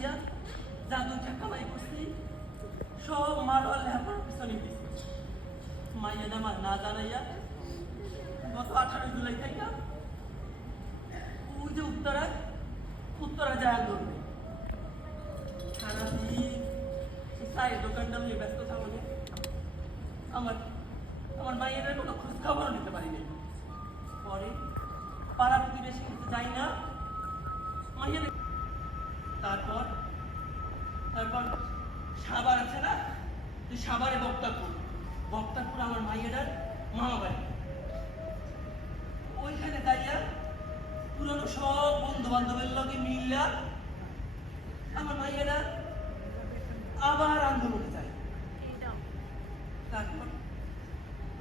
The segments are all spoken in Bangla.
দিয়া যা দুইটা কামাই করছি সব মারোয়ার লেখাপড়ার পিছনে দিছি। মাইয়াটা আমার না জানাইয়া গত 18 জুলাই থেকে ওই যে উত্তরা যায় ধরবে সারাদিন চায়ের দোকানটা নিয়ে ব্যস্ত থাকলে আমার মাইয়ের কোনো খোঁজ খবর নিতে পারিনি। পরে পাড়া প্রতিবেশী কিন্তু যাই না মাইয়ের। তারপর সাভার আছে না, সাভারে বক্তাপুর আমার মাইয়ের মামা বাড়ি। ওইখানে দাঁড়িয়া পুরনো সব বন্ধু বান্ধবের লগে মিললা আমার মাইয়েরা আবার আন্দোলনে যায়। তারপর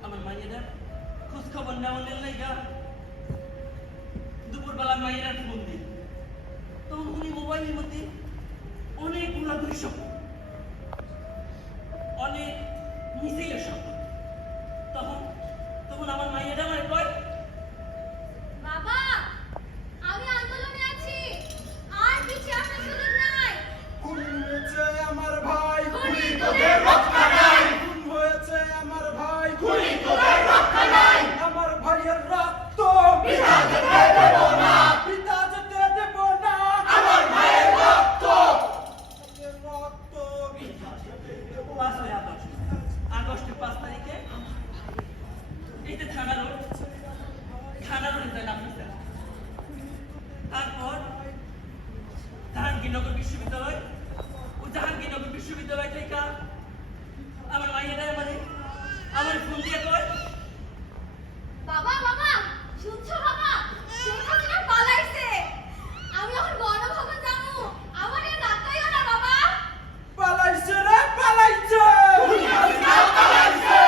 আমার মাইয়েরা খোঁজ খবর নেওয়ার লাইগা দুপুরবেলা মাইয়েরা ফোন দিই, তখন উনি মোবাইলের মধ্যে অনেকগুলা দৃশ্য, অনেক মিছিলের শব্দ। তখন আমার মাইয়েরা আমার কয়, বাবা আমি আন্দোলনে আছি, আর কিছু আসার সুযোগ নাই। খুন হয়েছে আমার ভাই, খুনি তোদের রক্ষা নাই। খুন হয়েছে আমার ভাই, খুনি তোদের রক্ষা নাই। আমার ভাইয়ের রক্ত পিতা যেতে দেব না, পিতা যেতে দেব না। আমার ভাইয়ের রক্ত পিতা যেতে দেব না। 5 আগস্টের 5 তারিখে এই যে থানা রোডে যায় নাফিসা। তারপর জাহাঙ্গীরনগর বিশ্ববিদ্যালয় থেকে আমার মাইয়েরা আমার ফোন দিয়ে কয়, বাবা বাবা শুনছো বাবা, শেখ হাসিনা পালাইছে। আমি এখন গণভবন যাবো, আমার এই রাতাইও না বাবা। পালাইছে রে, পালাইছে। খুনি হাসিনা পালাইছে,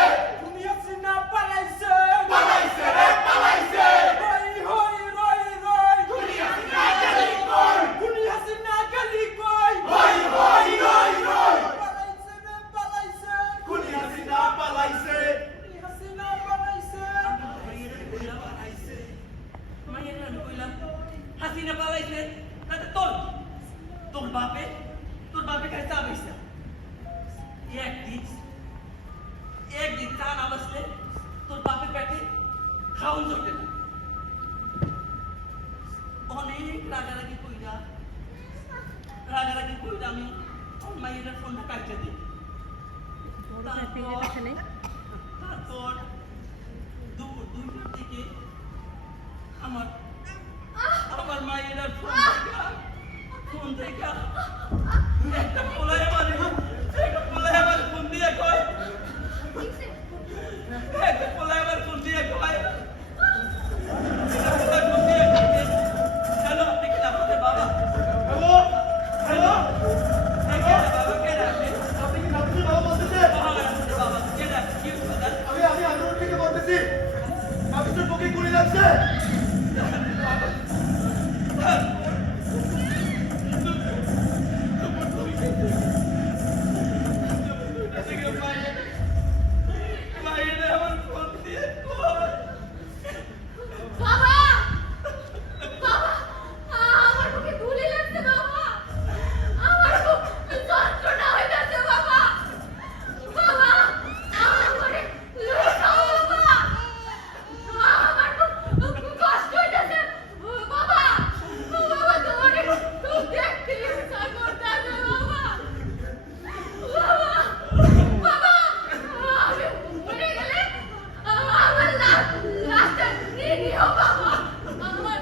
খুনি হাসিনা পালাইছে। পালাইছে রে, পালাইছে। রই হই রই রই, খুনি হাসিনা গেলি কই, খুনি হাসিনা গেলি কই। হই হই রই রই, পালাইছে রে, পালাইছে। খুনি হাসিনা পালাইছে, খুনি হাসিনা পালাইছে। মাইয়েরা আমি কইলাম হাসিনা পালাইছে, তাতে তোর বাপে খাই চা বেচা। একদিন চা না বাসলে তোর বাপের পেটে খাওন জোটে না। অনেক রাগারাগি কইরা আমি আমার মাইয়ের ফোনটা কাটতে দিই। তারপর দুপুর 2টার দিকে আমার মায়ের ফোন থেকে একটা পোলায় আমার ফোন দিয়ে কয়, হ্যালো আপনি কি আপনাদের বাবা? হ্যালো হ্যালো, বাবা কে ডাকে? আপনি কি নাফিসের বাবা বলতেছেন? বাবা কে ডাকে? কি হচ্ছে? আমি আন্দোলন থেকে বলতেছি, নাফিসের পক্ষে গুলি লাগছে। বাবা বাবা আমার বুকে গুলি লাগছে বাবা, আমার বুক যন্ত্রণা হইতাছে বাবা। বাবা আমারে লুকাও বাবা, আমার বুক কষ্ট হইতাছে বাবা। তোমারে দেখতে ইচ্ছা করতাছে বাবা। বাবা আমি মরে গেলে আমার লাশটা নিয়ে নিও বাবা। আমার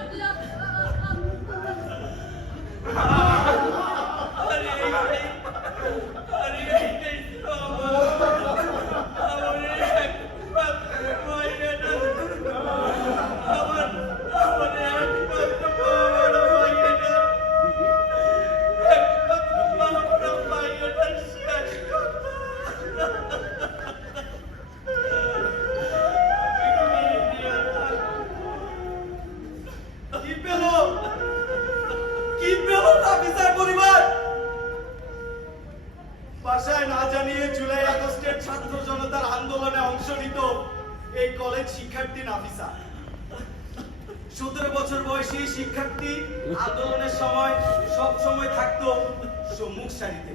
কি পেল নাফিসার পরিবার? বাসায় না জানিয়ে জুলাই আগস্টের ছাত্র জনতার আন্দোলনে অংশ নিত এই কলেজ শিক্ষার্থী নাফিসা। 17 বছর বয়সী শিক্ষার্থী আন্দোলনের সময় সব সময় থাকতো সম্মুখ সারিতে।